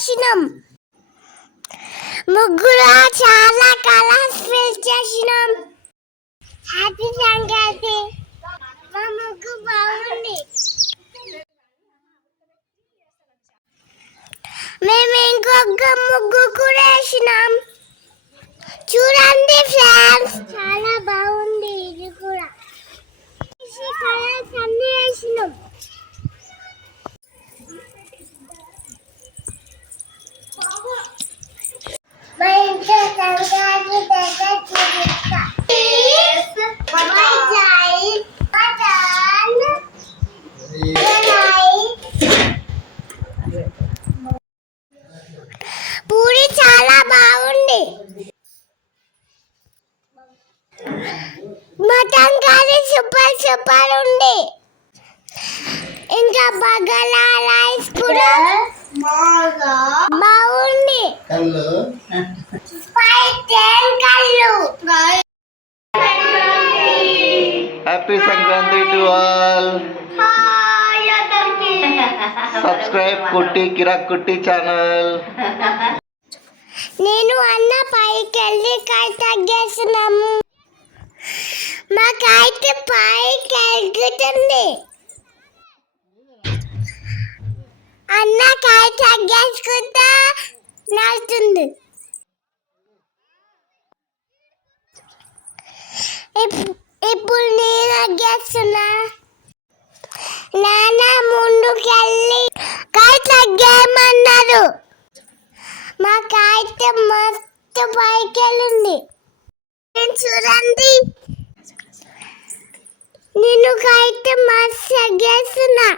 చేసినాం. ముగ్గురు చాలా కలర్స్ ఫిల్ చేసినాం. హ్యాపీ సంక్రాంతి. మా ముగ్గు బాగుంది. మేము ఇంకొక ముగ్గు కూడా వేసినాం. చూడండి ఫ్రెండ్స్, చాలా బాగుంది. ఇది కూడా కలర్స్ అన్ని వేసినాం. మా ఇంట్లో సంక్రాంతి దగ్గర చూపిస్తా. పూరి చాలా బాగుంది. మటన్ కర్రీ సూపర్ సూపర్ ఉంది. ఇంకా బగారా రైస్ కూడా బాగుంది. Happy Sankranti to all. Subscribe కుట్టి కిరాక్ కుట్టి ఛానల్. నేను అన్న పైకి వెళ్ళి కాయ తగ్గేస్తున్నాము. మా కాయ పైకి ఎగుతుంది. అన్న కాయ తగ్గేసుకుంటా నడుస్తుంది. ఇప్పుడు నేను తగ్గేస్తున్నా. నాన్న ముందుకెళ్ళి కాయ తగ్గేయమన్నారు. మా కాయ మస్తు పైకి వెళ్ళింది. చూడండి, నేను కాయ మస్తు తగ్గేస్తున్నా.